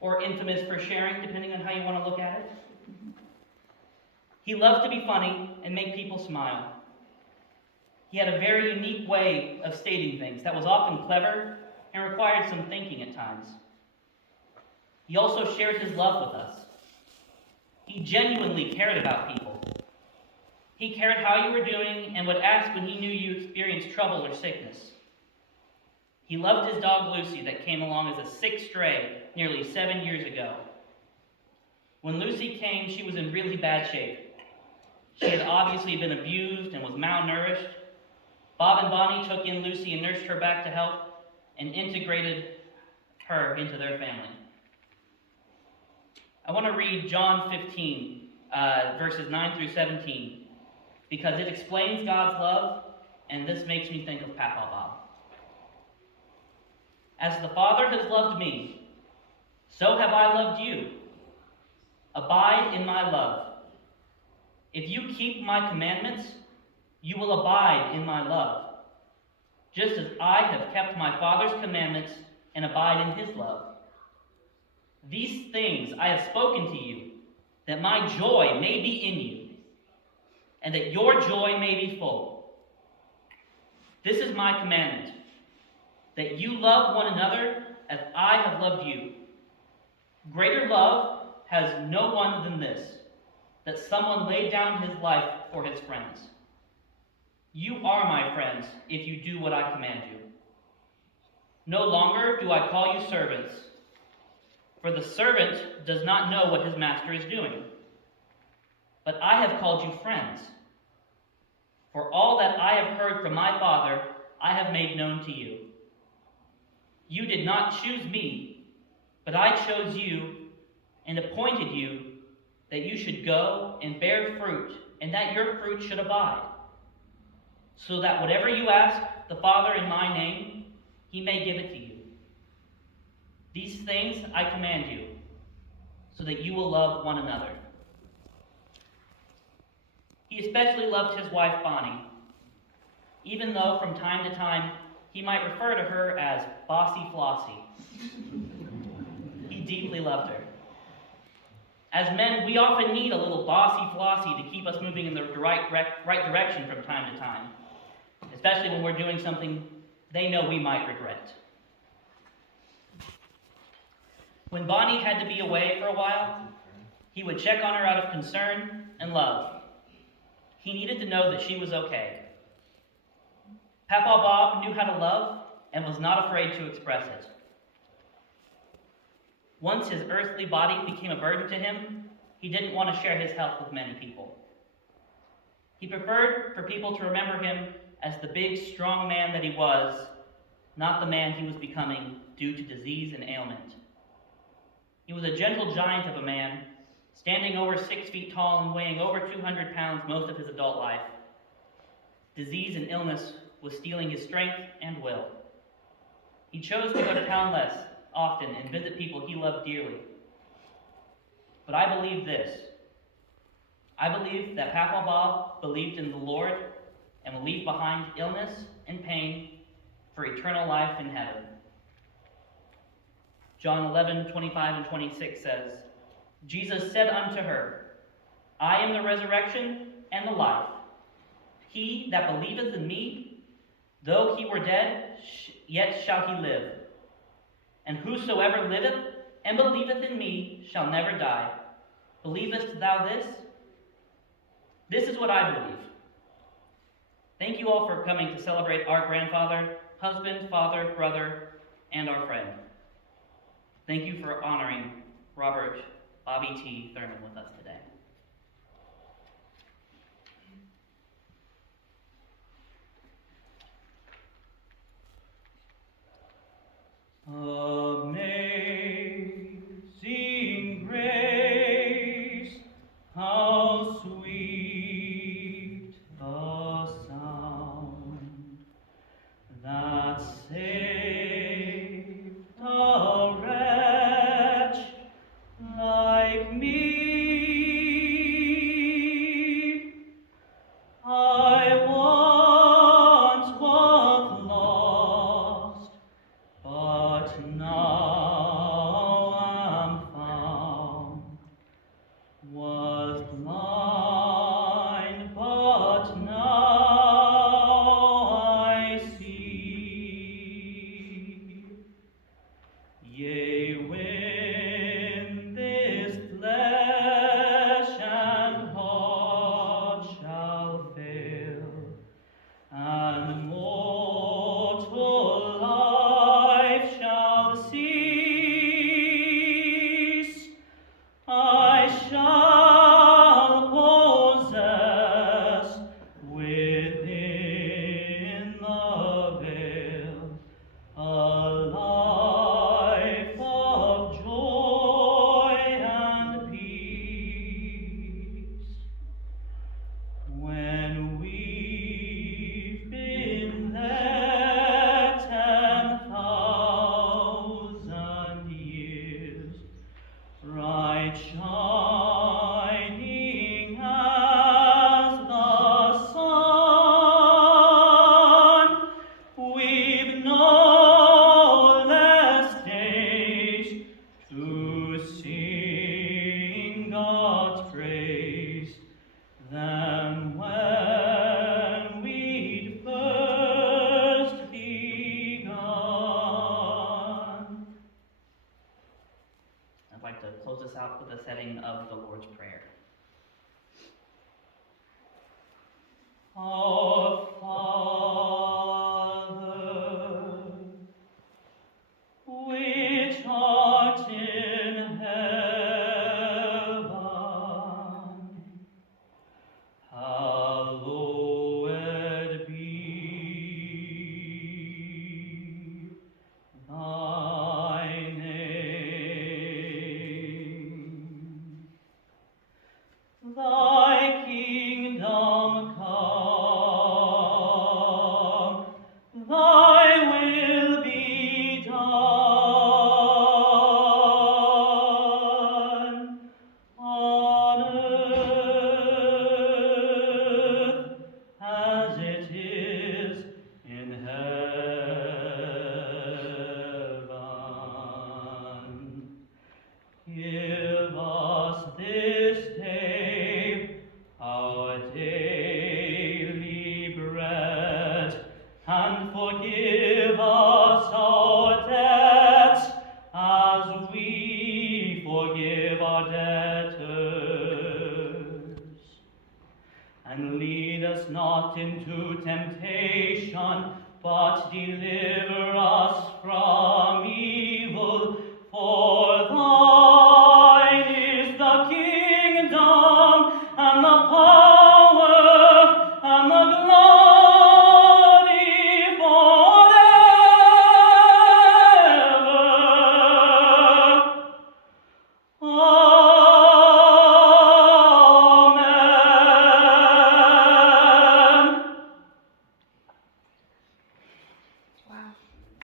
or infamous for sharing, depending on how you want to look at it. He loved to be funny and make people smile. He had a very unique way of stating things that was often clever and required some thinking at times. He also shared his love with us. He genuinely cared about people. He cared how you were doing and would ask when he knew you experienced trouble or sickness. He loved his dog Lucy that came along as a sick stray nearly 7 years ago. When Lucy came, she was in really bad shape. She had obviously been abused and was malnourished. Bob and Bonnie took in Lucy and nursed her back to health and integrated her into their family. I want to read John 15, verses 9 through 17, because it explains God's love, and this makes me think of Papa Bob. As the Father has loved me, so have I loved you. Abide in my love. If you keep my commandments, you will abide in my love, just as I have kept my Father's commandments and abide in his love. These things I have spoken to you, that my joy may be in you, and that your joy may be full. This is my commandment, that you love one another as I have loved you. Greater love has no one than this, that someone laid down his life for his friends. You are my friends if you do what I command you. No longer do I call you servants, for the servant does not know what his master is doing. But I have called you friends. For all that I have heard from my Father, I have made known to you. You did not choose me, but I chose you and appointed you that you should go and bear fruit, and that your fruit should abide, so that whatever you ask the Father in my name, he may give it to you. These things I command you, so that you will love one another. He especially loved his wife Bonnie, even though from time to time he might refer to her as Bossy Flossie. He deeply loved her. As men, we often need a little bossy Flossie to keep us moving in the right direction from time to time, especially when we're doing something they know we might regret. When Bonnie had to be away for a while, he would check on her out of concern and love. He needed to know that she was okay. Papa Bob knew how to love and was not afraid to express it. Once his earthly body became a burden to him, he didn't want to share his health with many people. He preferred for people to remember him as the big, strong man that he was, not the man he was becoming due to disease and ailment. He was a gentle giant of a man, standing over 6 feet tall and weighing over 200 pounds most of his adult life. Disease and illness was stealing his strength and will. He chose to go to town less often and visit people he loved dearly. But I believe this. I believe that Papa Bob believed in the Lord and will leave behind illness and pain for eternal life in heaven. John 11:25 and 26 says, Jesus said unto her, I am the resurrection and the life. He that believeth in me, though he were dead, yet shall he live. And whosoever liveth and believeth in me shall never die. Believest thou this? This is what I believe. Thank you all for coming to celebrate our grandfather, husband, father, brother, and our friend. Thank you for honoring Robert Bobby T. Thurman with us today. Amazing grace, how sweet the sound that saved a wretch like me. I once was lost, but now Yea, when this flesh and heart shall fail, and mortal life shall cease, I shall possess within the veil a life of joy and peace. When we've been there 10,000 years, bright shining as the sun, we've no less days to sing God's praise than when we'd first begun. I'd like to close this out with a setting of the Lord's Prayer. Our Father, which art in heaven, hallowed be thy name. Thy kingdom come, thy will be done on earth as it is in heaven. Give us this day our daily bread, and forgive us our debts as we forgive our debtors. And lead us not into temptation, but deliver